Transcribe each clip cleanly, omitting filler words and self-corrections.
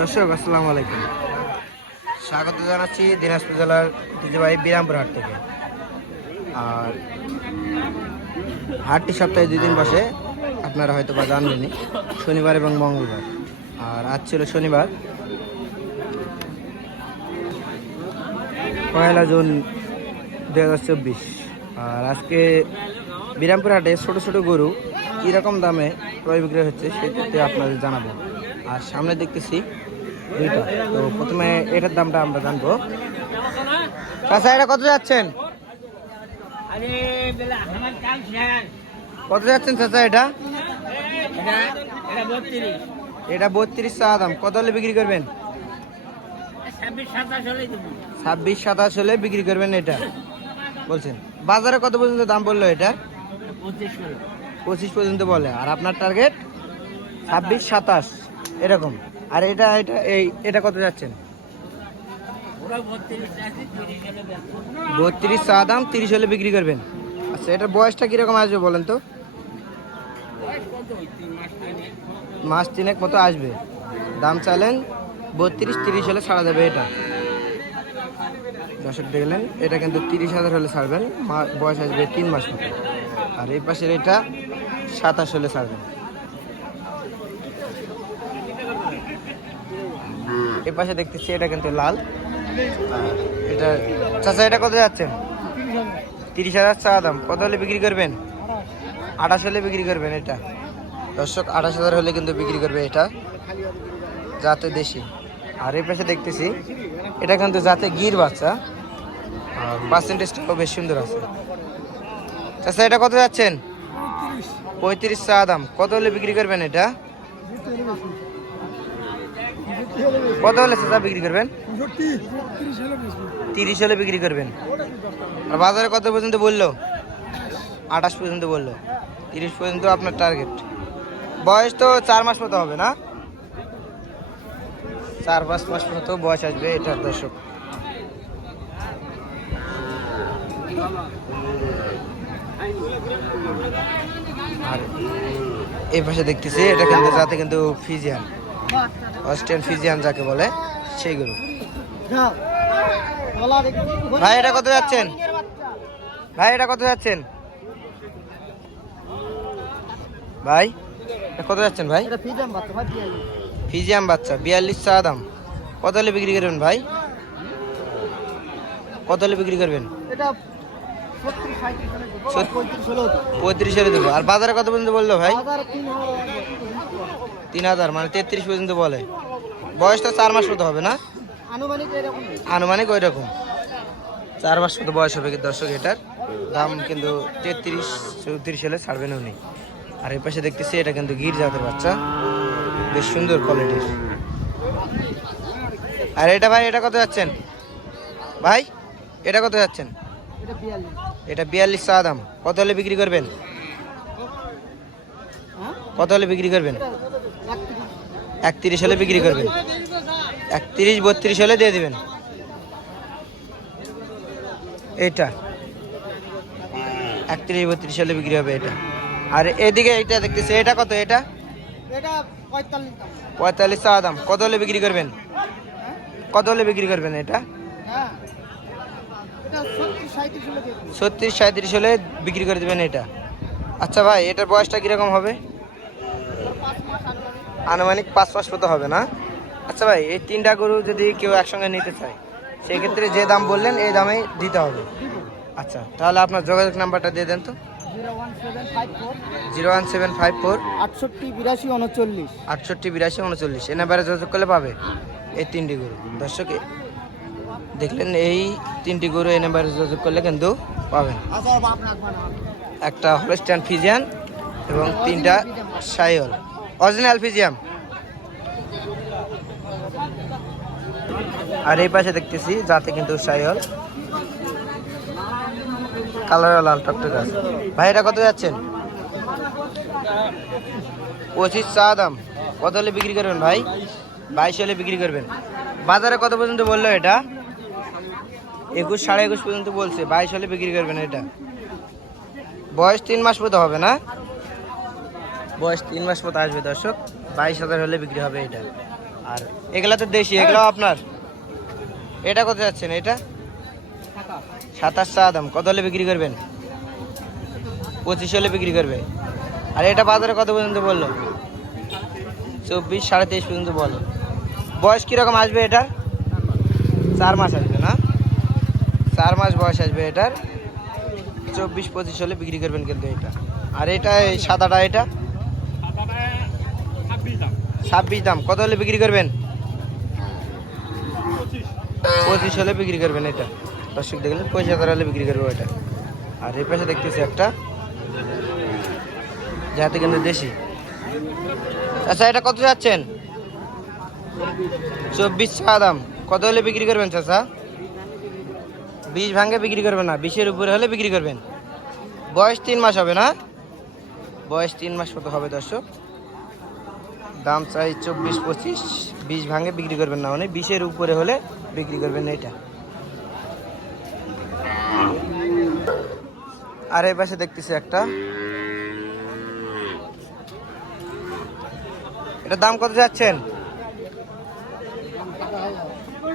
দর্শক আসসালামু আলাইকুম, স্বাগত জানাচ্ছি দিনাজপুর জেলার ঐতিহ্যবাহী বিরামপুর হাট থেকে। আর হাটটি সপ্তাহে 2 দিন বসে, আপনারা হয়তো বা জানবেনই, শনিবার এবং মঙ্গলবার। আর আজ ছিল শনিবার, 1 জুন 2024। আর আজকে বিরামপুর হাটে ছোটো ছোটো গরু কীরকম দামে ক্রয় বিক্রয় হচ্ছে সেক্ষেত্রে আপনাদের জানাবো। আর সামনে দেখতেছি 2টা, তো প্রথমে এটার দামটা আমরা জানবো। আচ্ছা, এটা কত যাচ্ছেন? কত যাচ্ছেন চাচা? এটা 32 চা দাম। কত হলে বিক্রি করবেন? 26-27 হলে বিক্রি করবেন এটা বলছেন। বাজারে কত পর্যন্ত দাম বললো এটা? 25 পর্যন্ত বলে। আর আপনার টার্গেট 26-27 এরকম। আর এটা কত যাচ্ছেন? 32 চা দাম, 30 হলে বিক্রি করবেন। আচ্ছা, এটার বয়সটা কিরকম আসবে বলেন তো? মাস 3 মতো আসবে। দাম চাইলেন 32-30 হলে ছাড়া যাবে এটা। দর্শক দেখলেন, এটা কিন্তু 30,000 হলে ছাড়বেন, বয়স আসবে 3 মাস মতো। আর এই পাশের এটা 27 হলে ছাড়বেন। এই পাশে দেখতেছি এটা কিন্তু লাল। এটা চাচা, এটা কত যাচ্ছেন? 30,000 চা দাম। কত হলে বিক্রি করবেন? 28 হলে বিক্রি করবেন এটা। দর্শক 28,000 হলে কিন্তু বিক্রি করবে এটা, যাতে দেশি। আর এই পাশে দেখতেছি এটা কিন্তু যাতে গির বাচ্চা, পার্সেন্টেজটাও বেশ সুন্দর আছে। চাচা, এটা কত যাচ্ছেন? 35 চা দাম। কত হলে বিক্রি করবেন এটা? কত হলে চাচা বিক্রি করবেন? 30 হলে বিক্রি করবেন। আর বাজারে কত পর্যন্ত বললো? 28 পর্যন্ত বললো। 30 পর্যন্ত আপনার টার্গেট। বয়স তো 4 মাস মতো হবে না? 4-5 মাস মতো বয়স আসবে এটার। দর্শক আর এই পাশে দেখতেছি এটা কিন্তু যাতে কিন্তু ফিজিয়ান, অস্ট্রিয়ান ফিজিয়ান যাকে বলে সেই গরু। ভাই, এটা কত যাচ্ছেন? ভাই, এটা কত যাচ্ছেন? ভাই, এটা কত যাচ্ছেন ভাই? ফিজিয়াম বাচ্চা, 42 চা দাম। কত হলে বিক্রি করবেন ভাই? কত হলে বিক্রি করবেন? 35 হলে দেবো। আর বাজারে কত পর্যন্ত বললো ভাই? 3,000, মানে 33 পর্যন্ত বলে। বয়সটা 4 মাস মতো হবে না? আনুমানিক ওই রকম 4 মাস মতো বয়স হবে। দর্শক, এটার দাম কিন্তু 33-34 হলে ছাড়বেন উনি। আর এই পাশে দেখতেছি এটা কিন্তু গির জাতের বাচ্চা, বেশ সুন্দর কোয়ালিটির। আর এটা ভাই, এটা কত যাচ্ছেন ভাই? এটা কত যাচ্ছেন? এটা 42 চা দাম। কত হলে বিক্রি করবেন? কত হলে বিক্রি করবেন? 31 হলে বিক্রি করবেন। 31-32 হলে দিয়ে দিবেন এটা। 31-32 হলে বিক্রি হবে এটা। আর এদিকে এটা দেখতেছি, এটা কত? এটা 45 চা দাম। কত হলে বিক্রি করবেন? কত হলে বিক্রি করবেন এটা? 36-37 হলে বিক্রি করে দেবেন এটা। আচ্ছা ভাই, এটার বয়সটা কিরকম হবে? আনুমানিক 5 মাস মতো হবে না? আচ্ছা ভাই, এই 3টা গরু যদি কেউ একসঙ্গে নিতে চায়, সেক্ষেত্রে যে দাম বললেন এই দামেই দিতে হবে। আচ্ছা, তাহলে আপনার যোগাযোগ নাম্বারটা দিয়ে দেন তো। 01754 688239। এই নাম্বারে যোগাযোগ করলে পাবে এই 3টি গরু। দর্শক দেখলেন, এই 3টি গরু এই নাম্বারে যোগাযোগ করলে কিন্তু পাবেন। একটা হলস্টাইন ফিজিয়ান এবং 3টা শাহিওয়াল অরিজিনাল ফিজিয়াম। আর এই পাশে দেখতেছি যাতে কিন্তু শাহিওয়াল, কালার লাল টকটকে আছে। ভাই, এটা কত যাচ্ছেন? 25 চা দাম। কত হলে বিক্রি করবেন ভাই? 22 হলে বিক্রি করবেন। বাজারে কত পর্যন্ত বললো এটা? 21-21.5 পর্যন্ত বলছে। 22 হলে বিক্রি করবেন এটা। বয়স 3 মাস মতো হবে না? বয়স 3 মাস মতো আসবে দর্শক। 22,000 হলে বিক্রি হবে এটা। আর এগুলা তো দেশি, এগুলাও আপনার। এটা কত যাচ্ছেন? এটা 27 চা দাম। কত হলে বিক্রি করবেন? 25 হলে বিক্রি করবেন। আর এটা বাজারে কত পর্যন্ত বললো? 24, 23.5 পর্যন্ত বলো। বয়স কিরকম আসবে এটার? 4 মাস আসবে না? 4 মাস বয়স আসবে এটার। 24-25 হলে বিক্রি করবেন কিন্তু এটা। আর এটা এই সাদাটা, এটা 26 দাম। কত হলে বিক্রি করবেন? 25 হলে বিক্রি করবেন এটা। দর্শক দেখলেন 25,000 হলে বিক্রি করবো এটা। আর এই পাশে দেখতেছি একটা, যাতে কিন্তু দেশি। আচ্ছা, এটা কত যাচ্ছেন? 24 চা দাম। কত হলে বিক্রি করবেন চাচা? 20 ভাঙে বিক্রি করবেন না, 20-এর উপরে হলে বিক্রি করবেন। বয়স 3 মাস হবে না? বয়স 3 মাস মতো হবে দর্শক। দাম চাই 24-25, 20 ভাঙে বিক্রি করবেন না, মানে 20-এর উপরে হলে বিক্রি করবেন এটা। আর এই পাশে দেখতেছি একটা, এটা দাম কত যাচ্ছেন?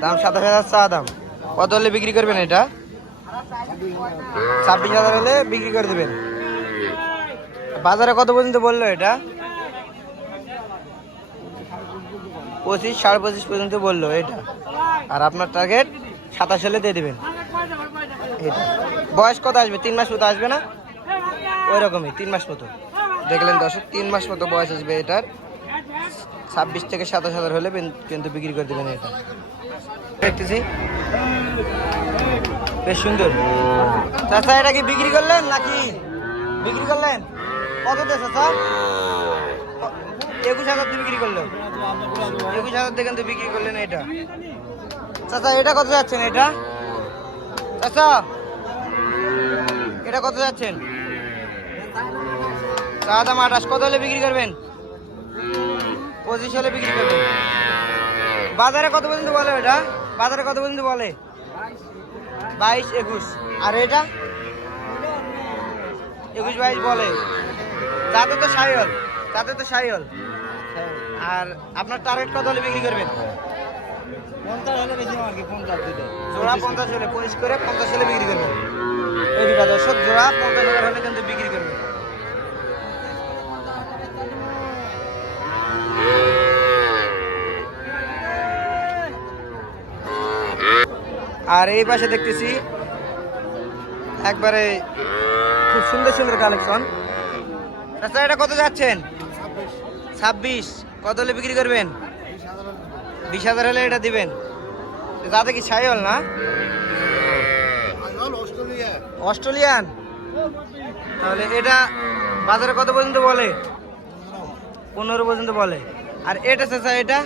দাম 27,000 চা দাম। কত হলে বিক্রি করবেন এটা? 26,000 হলে বিক্রি করে দেবেন। বাজারে কত পর্যন্ত বললো এটা? 25, 25.5 পর্যন্ত বললো এটা। আর আপনার টার্গেট 27 হলে দিয়ে দেবেন এটা। বয়স কত আসবে? 3 মাস মতো আসবে না? ওই রকমই 3 মাস মতো। দেখলেন দর্শক, 3 মাস মতো বয়স আসবে এটার। 26 থেকে 27,000 হলে কিন্তু বিক্রি করে দেবেন এটা। দেখতেছি বেশ সুন্দর। চাচা, এটা কি বিক্রি করলেন নাকি? বিক্রি করলেন? কত দিয়ে চাচা? 21,000 দিয়ে বিক্রি করলেন। 21,000 দিয়ে কিন্তু বিক্রি করলেন এটা। চাচা, এটা কত যাচ্ছেন? এটা চাচা, এটা কত যাচ্ছেন? চা দাম 28। কত হলে বিক্রি করবেন? 25 হলে বিক্রি করবেন। বাজারে কত পর্যন্ত বলে এটা? বাজারে কত পর্যন্ত বলে? 22-21। আর এটা 21-22 বলে। যাতে তো সাইল, যাতে তো সাইল। আর আপনার টার্গেট কত হলে বিক্রি করবেন? 50 হলে বেশি আর কি। 50 দিতে জোড়া 50 হলে, 25 করে 50 হলে বিক্রি করবেন। এই দুটা দর্শক, জোড়া 50,000 হলে কিন্তু বিক্রি করবেন। আর এই পাশে দেখতেছি একবারে খুব সুন্দর সুন্দর কালেকশন। আচ্ছা, এটা কত যাচ্ছেন? 26। কত হলে বিক্রি করবেন? 20,000 হলে এটা দিবেন। যাতে কি ছাইল না? অস্ট্রেলিয়ান। তাহলে এটা বাজারে কত পর্যন্ত বলে? 15 পর্যন্ত বলে। আর এটা চাচা, এটা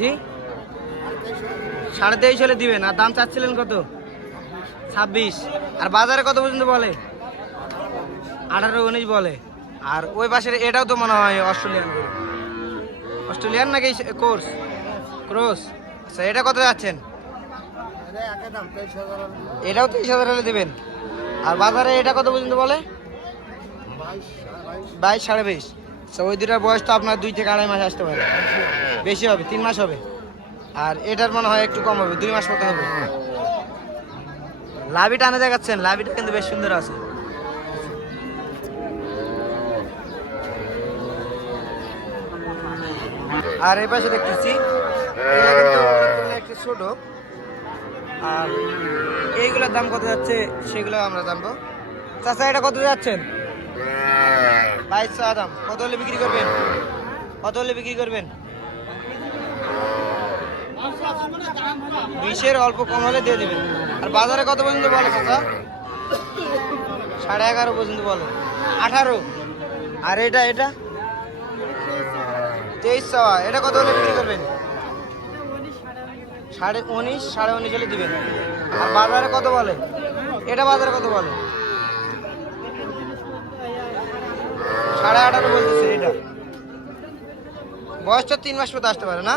জি 23.5 হলে দিবেন। আর দাম চাচ্ছিলেন কত? 26। আর বাজারে কত পর্যন্ত বলে? 18-19 বলে। আর ওই পাশের এটাও তো মনে হয় অস্ট্রেলিয়ান। অস্ট্রেলিয়ান নাকি কোর্স ক্রস? আচ্ছা, এটা কত যাচ্ছেন? এটাও 23,000 হলে দেবেন। আর বাজারে এটা কত পর্যন্ত বলে? 22, 22.5। আচ্ছা, ওই দুটার বয়স তো আপনার 2 থেকে 2.5 মাস আসতে পারে। বেশি হবে, 3 মাস হবে। আর এটার মনে হয় একটু কম হবে, 2 মাস মতো হবে। লাভিটা আনে দেখাচ্ছেন, লাভিটা কিন্তু বেশ সুন্দর আছে। আর এই পাশে দেখতেছি একটু ছোট। আর এইগুলোর দাম কত যাচ্ছে সেগুলো আমরা জানবো। চাচা, এটা কত যাচ্ছেন? 22 চা দাম। কত হলে বিক্রি করবেন? কত হলে বিক্রি করবেন? 20-এর অল্প কম হলে দিয়ে দিবেন। আর বাজারে কত পর্যন্ত বলে চাচা? 11.5 পর্যন্ত বলে। 18। আর এটা 23 চাওয়া। এটা কত হলে বিক্রি করবেন? 19.5, 19.5 হলে দিবেন। আর বাজারে কত বলে? এটা বাজারে কত বলে? 18.5 বলতেছে এটা। বয়স তো 3 মাস মতো আসতে পারে না?